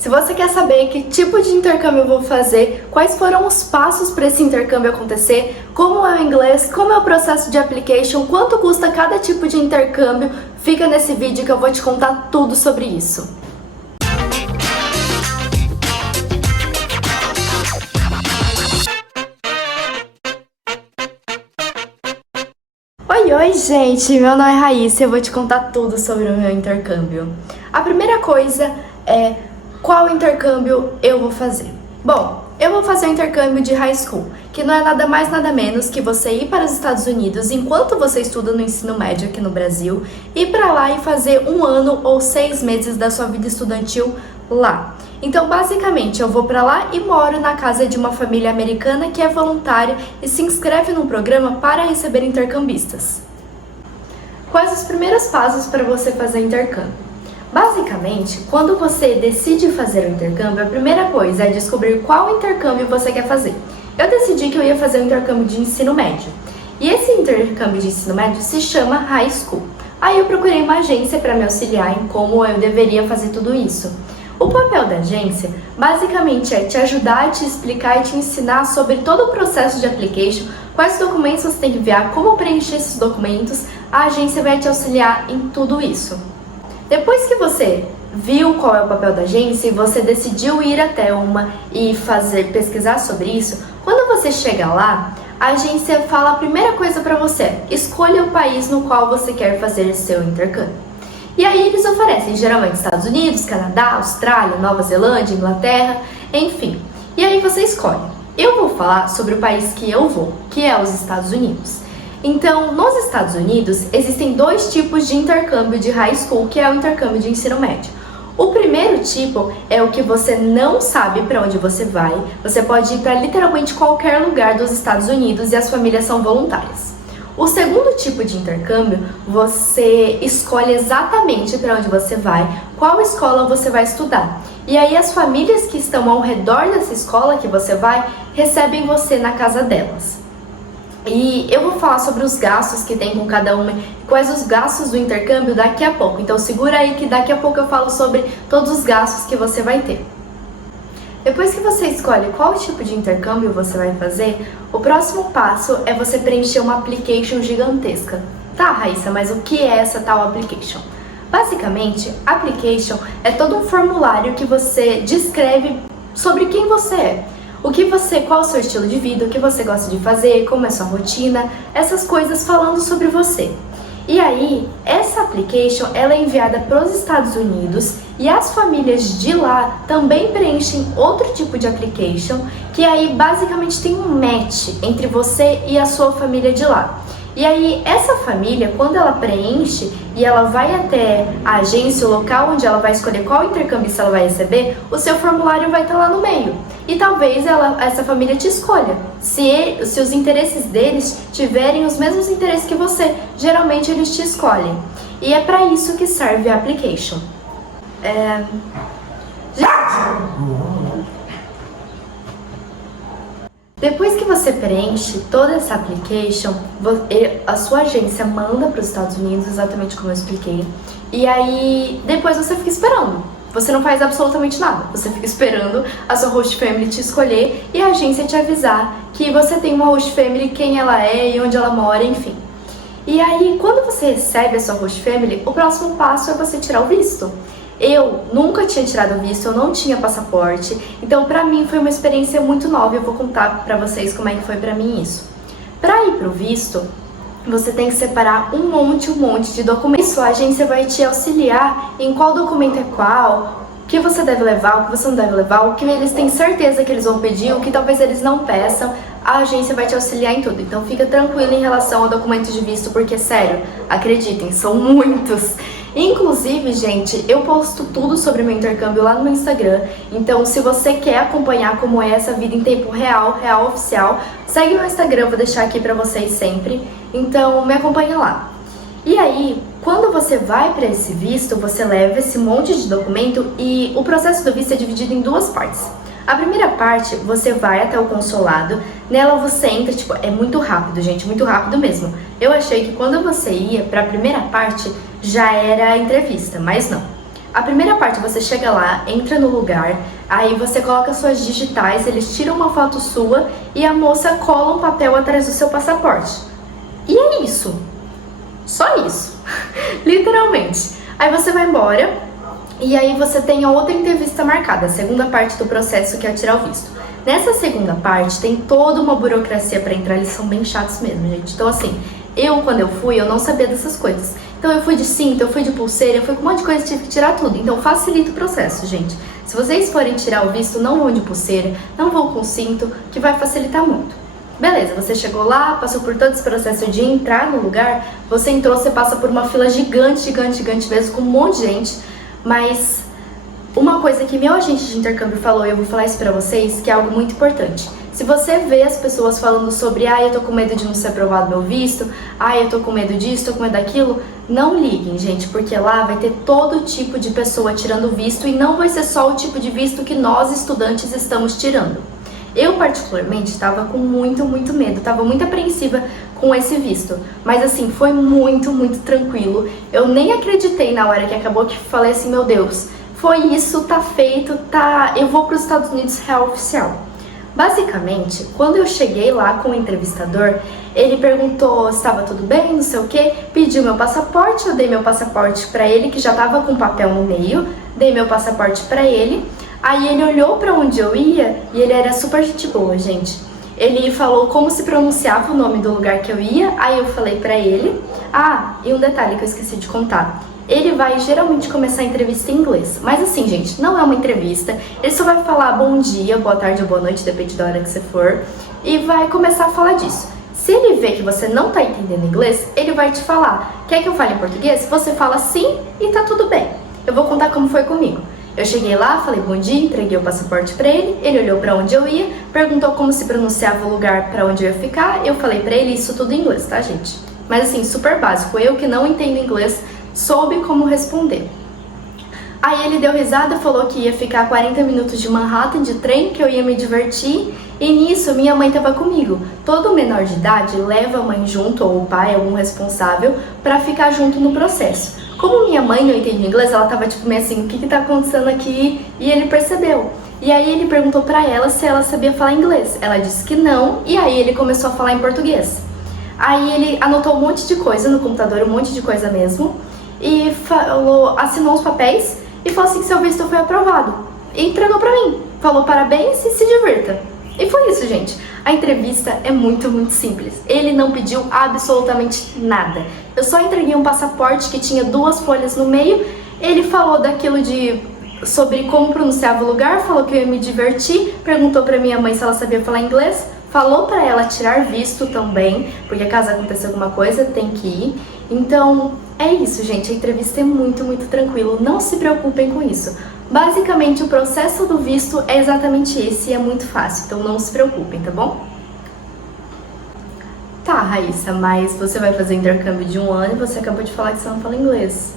Se você quer saber que tipo de intercâmbio eu vou fazer, quais foram os passos para esse intercâmbio acontecer, como é o inglês, como é o processo de application, quanto custa cada tipo de intercâmbio, fica nesse vídeo que eu vou te contar tudo sobre isso. Oi, gente! Meu nome é Raíssa e eu vou te contar tudo sobre o meu intercâmbio. A primeira coisa é qual intercâmbio eu vou fazer. Bom, eu vou fazer o intercâmbio de high school, que não é nada mais nada menos que você ir para os Estados Unidos enquanto você estuda no ensino médio aqui no Brasil, ir para lá e fazer 1 ano ou 6 meses da sua vida estudantil lá. Então, basicamente, eu vou para lá e moro na casa de uma família americana que é voluntária e se inscreve num programa para receber intercambistas. Quais os primeiros passos para você fazer intercâmbio? Basicamente, quando você decide fazer o intercâmbio, a primeira coisa é descobrir qual intercâmbio você quer fazer. Eu decidi que eu ia fazer um intercâmbio de ensino médio. E esse intercâmbio de ensino médio se chama High School. Aí eu procurei uma agência para me auxiliar em como eu deveria fazer tudo isso. O papel da agência, basicamente, é te ajudar, te explicar e te ensinar sobre todo o processo de application, quais documentos você tem que enviar, como preencher esses documentos. A agência vai te auxiliar em tudo isso. Depois que você viu qual é o papel da agência e você decidiu ir até uma e pesquisar sobre isso, quando você chega lá, a agência fala a primeira coisa para você: escolha o país no qual você quer fazer seu intercâmbio. E aí eles oferecem geralmente Estados Unidos, Canadá, Austrália, Nova Zelândia, Inglaterra, enfim. E aí você escolhe. Eu vou falar sobre o país que eu vou, que é os Estados Unidos. Então, nos Estados Unidos, existem 2 tipos de intercâmbio de high school, que é o intercâmbio de ensino médio. O primeiro tipo é o que você não sabe para onde você vai. Você pode ir para literalmente qualquer lugar dos Estados Unidos e as famílias são voluntárias. O segundo tipo de intercâmbio, você escolhe exatamente para onde você vai, qual escola você vai estudar. E aí as famílias que estão ao redor dessa escola que você vai, recebem você na casa delas. E eu vou falar sobre os gastos que tem com cada uma, quais os gastos do intercâmbio daqui a pouco. Então segura aí que daqui a pouco eu falo sobre todos os gastos que você vai ter. Depois que você escolhe qual tipo de intercâmbio você vai fazer, o próximo passo é você preencher uma application gigantesca. Tá, Raíssa, mas o que é essa tal application? Basicamente, application é todo um formulário que você descreve sobre quem você é. Qual é o seu estilo de vida, o que você gosta de fazer, como é sua rotina, essas coisas falando sobre você. E aí, essa application ela é enviada para os Estados Unidos e as famílias de lá também preenchem outro tipo de application, que aí basicamente tem um match entre você e a sua família de lá. E aí, essa família, quando ela preenche e ela vai até a agência, o local onde ela vai escolher qual intercambista ela vai receber, o seu formulário vai estar lá no meio. E talvez essa família te escolha, se os interesses deles tiverem os mesmos interesses que você, geralmente eles te escolhem. E é para isso que serve a application. Depois que você preenche toda essa application, a sua agência manda para os Estados Unidos, exatamente como eu expliquei, e aí depois você fica esperando. Você não faz absolutamente nada, você fica esperando a sua host family te escolher e a agência te avisar que você tem uma host family, quem ela é e onde ela mora, enfim. E aí, quando você recebe a sua host family, o próximo passo é você tirar o visto. Eu nunca tinha tirado o visto, eu não tinha passaporte, então pra mim foi uma experiência muito nova e eu vou contar pra vocês como é que foi pra mim isso. Pra ir pro visto, você tem que separar um monte de documentos. A agência vai te auxiliar em qual documento é qual, o que você deve levar, o que você não deve levar, o que eles têm certeza que eles vão pedir, o que talvez eles não peçam. A agência vai te auxiliar em tudo, então fica tranquilo em relação ao documento de visto, porque sério, acreditem, são muitos. Inclusive, gente, eu posto tudo sobre meu intercâmbio lá no meu Instagram, então se você quer acompanhar como é essa vida em tempo real, oficial, segue meu Instagram, eu vou deixar aqui pra vocês sempre, então me acompanha lá. E aí, quando você vai para esse visto, você leva esse monte de documento e o processo do visto é dividido em 2 partes. A primeira parte, você vai até o consulado, nela você entra, tipo, é muito rápido, gente, muito rápido mesmo. Eu achei que quando você ia para a primeira parte, já era a entrevista, mas não. A primeira parte, você chega lá, entra no lugar, aí você coloca suas digitais, eles tiram uma foto sua e a moça cola um papel atrás do seu passaporte. E é isso. Só isso. Literalmente. Aí você vai embora e aí você tem a outra entrevista marcada, a segunda parte do processo, que é tirar o visto. Nessa segunda parte tem toda uma burocracia para entrar, eles são bem chatos mesmo, gente. Então assim, quando eu fui, eu não sabia dessas coisas. Então eu fui de cinto, eu fui de pulseira, eu fui com um monte de coisa, tive que tirar tudo. Então facilita o processo, gente. Se vocês forem tirar o visto, não vão de pulseira, não vão com cinto, que vai facilitar muito. Beleza, você chegou lá, passou por todo esse processo de entrar no lugar, você entrou, você passa por uma fila gigante, gigante, gigante mesmo, com um monte de gente, mas uma coisa que meu agente de intercâmbio falou, e eu vou falar isso pra vocês, que é algo muito importante. Se você vê as pessoas falando sobre, eu tô com medo de não ser aprovado meu visto, eu tô com medo disso, tô com medo daquilo, não liguem, gente, porque lá vai ter todo tipo de pessoa tirando visto e não vai ser só o tipo de visto que nós, estudantes, estamos tirando. Eu, particularmente, estava com muito medo, estava muito apreensiva com esse visto. Mas, assim, foi muito tranquilo. Eu nem acreditei na hora que acabou, que falei assim, meu Deus, foi isso, tá feito, eu vou para os Estados Unidos real oficial. Basicamente, quando eu cheguei lá com o entrevistador, ele perguntou se estava tudo bem, não sei o que, pediu meu passaporte, eu dei meu passaporte para ele, que já estava com papel no meio, dei meu passaporte para ele. Aí ele olhou pra onde eu ia e ele era super gente boa, gente. Ele falou como se pronunciava o nome do lugar que eu ia, aí eu falei pra ele. E um detalhe que eu esqueci de contar. Ele vai geralmente começar a entrevista em inglês. Mas assim, gente, não é uma entrevista. Ele só vai falar bom dia, boa tarde ou boa noite, depende da hora que você for. E vai começar a falar disso. Se ele vê que você não tá entendendo inglês, ele vai te falar. Quer que eu fale em português? Você fala sim e tá tudo bem. Eu vou contar como foi comigo. Eu cheguei lá, falei bom dia, entreguei o passaporte pra ele olhou pra onde eu ia, perguntou como se pronunciava o lugar pra onde eu ia ficar, eu falei pra ele isso tudo em inglês, tá, gente? Mas assim, super básico, eu que não entendo inglês, soube como responder. Aí ele deu risada, falou que ia ficar 40 minutos de Manhattan de trem, que eu ia me divertir, e nisso minha mãe tava comigo. Todo menor de idade leva a mãe junto, ou o pai, algum responsável, pra ficar junto no processo. Como minha mãe não entende inglês, ela tava tipo meio assim, o que tá acontecendo aqui? E ele percebeu. E aí ele perguntou pra ela se ela sabia falar inglês. Ela disse que não, e aí ele começou a falar em português. Aí ele anotou um monte de coisa no computador, um monte de coisa mesmo, e assinou os papéis e falou assim que seu visto foi aprovado. E entregou pra mim. Falou parabéns e se divirta. E foi isso, gente. A entrevista é muito simples. Ele não pediu absolutamente nada. Eu só entreguei um passaporte que tinha 2 folhas no meio. Ele falou daquilo sobre como pronunciava o lugar, falou que eu ia me divertir, perguntou pra minha mãe se ela sabia falar inglês, falou pra ela tirar visto também, porque caso aconteça alguma coisa, tem que ir. Então, é isso, gente. A entrevista é muito tranquilo. Não se preocupem com isso. Basicamente, o processo do visto é exatamente esse e é muito fácil, então não se preocupem, tá bom? Tá, Raíssa, mas você vai fazer intercâmbio de 1 ano e você acabou de falar que você não fala inglês.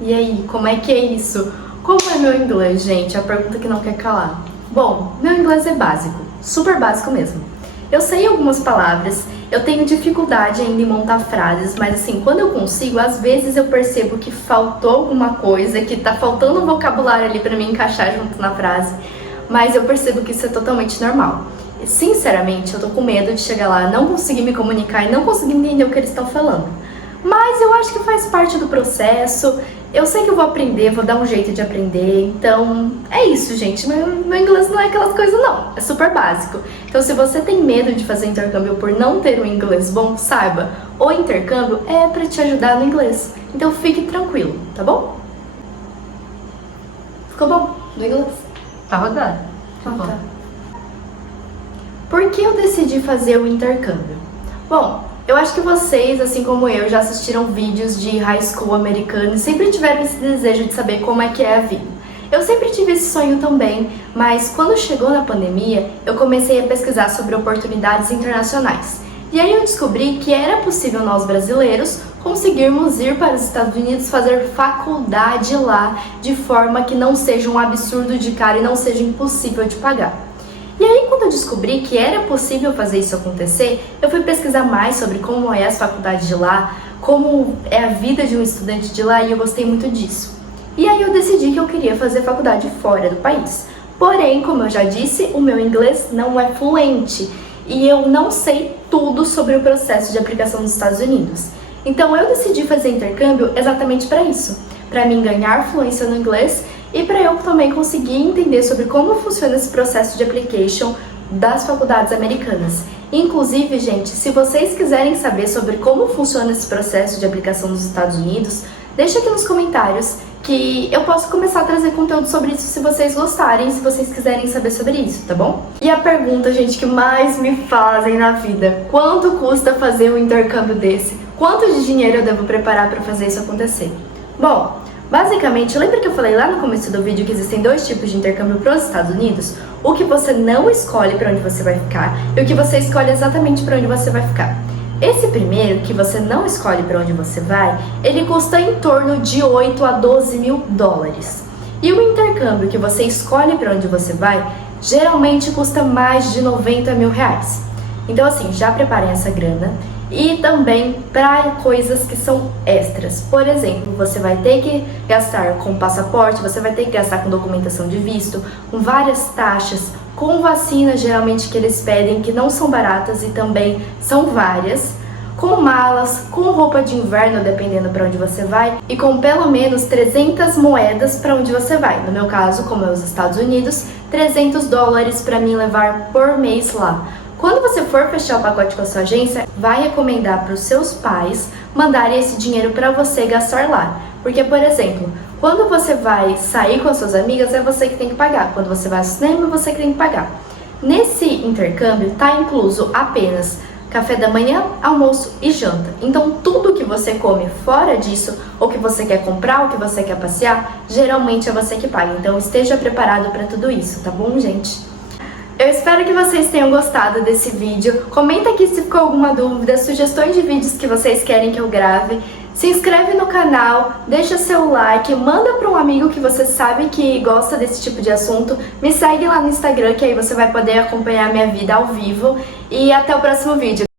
E aí, como é que é isso? Como é meu inglês, gente? A pergunta que não quer calar. Bom, meu inglês é básico, super básico mesmo. Eu sei algumas palavras, eu tenho dificuldade ainda em montar frases, mas assim, quando eu consigo, às vezes eu percebo que faltou alguma coisa, que tá faltando um vocabulário ali pra me encaixar junto na frase, mas eu percebo que isso é totalmente normal. E, sinceramente, eu tô com medo de chegar lá, não conseguir me comunicar e não conseguir entender o que eles estão falando. Mas eu acho que faz parte do processo, eu sei que eu vou aprender, vou dar um jeito de aprender, então é isso, gente. Meu inglês não é aquelas coisas não, é super básico. Então se você tem medo de fazer intercâmbio por não ter um inglês bom, saiba, o intercâmbio é pra te ajudar no inglês. Então fique tranquilo, tá bom? Ficou bom no inglês? Tá rodando. Tá bom. Por que eu decidi fazer o intercâmbio? Bom, eu acho que vocês, assim como eu, já assistiram vídeos de high school americano e sempre tiveram esse desejo de saber como é que é a vida. Eu sempre tive esse sonho também, mas quando chegou na pandemia, eu comecei a pesquisar sobre oportunidades internacionais. E aí eu descobri que era possível nós brasileiros conseguirmos ir para os Estados Unidos fazer faculdade lá, de forma que não seja um absurdo de caro e não seja impossível de pagar. E aí, quando eu descobri que era possível fazer isso acontecer, eu fui pesquisar mais sobre como é as faculdades de lá, como é a vida de um estudante de lá, e eu gostei muito disso. E aí eu decidi que eu queria fazer faculdade fora do país. Porém, como eu já disse, o meu inglês não é fluente e eu não sei tudo sobre o processo de aplicação nos Estados Unidos. Então eu decidi fazer intercâmbio exatamente para isso, para mim ganhar fluência no inglês e para eu também conseguir entender sobre como funciona esse processo de application das faculdades americanas. Inclusive, gente, se vocês quiserem saber sobre como funciona esse processo de aplicação nos Estados Unidos, deixa aqui nos comentários que eu posso começar a trazer conteúdo sobre isso se vocês gostarem, se vocês quiserem saber sobre isso, tá bom? E a pergunta, gente, que mais me fazem na vida: quanto custa fazer um intercâmbio desse? Quanto de dinheiro eu devo preparar para fazer isso acontecer? Bom, basicamente, lembra que eu falei lá no começo do vídeo que existem dois tipos de intercâmbio para os Estados Unidos? O que você não escolhe para onde você vai ficar e o que você escolhe exatamente para onde você vai ficar. Esse primeiro, que você não escolhe para onde você vai, ele custa em torno de 8 a 12 mil dólares. E o intercâmbio que você escolhe para onde você vai, geralmente custa mais de 90 mil reais. Então assim, já preparem essa grana. E também para coisas que são extras. Por exemplo, você vai ter que gastar com passaporte, você vai ter que gastar com documentação de visto, com várias taxas, com vacinas geralmente que eles pedem, que não são baratas e também são várias, com malas, com roupa de inverno, dependendo para onde você vai, e com pelo menos 300 moedas para onde você vai. No meu caso, como é os Estados Unidos, 300 dólares para mim levar por mês lá. Quando você for fechar o pacote com a sua agência, vai recomendar para os seus pais mandarem esse dinheiro para você gastar lá. Porque, por exemplo, quando você vai sair com as suas amigas, é você que tem que pagar. Quando você vai ao cinema, é você que tem que pagar. Nesse intercâmbio, está incluso apenas café da manhã, almoço e janta. Então, tudo que você come fora disso, ou que você quer comprar, ou que você quer passear, geralmente é você que paga. Então, esteja preparado para tudo isso, tá bom, gente? Eu espero que vocês tenham gostado desse vídeo. Comenta aqui se ficou alguma dúvida, sugestões de vídeos que vocês querem que eu grave. Se inscreve no canal, deixa seu like, manda para um amigo que você sabe que gosta desse tipo de assunto. Me segue lá no Instagram, que aí você vai poder acompanhar minha vida ao vivo. E até o próximo vídeo.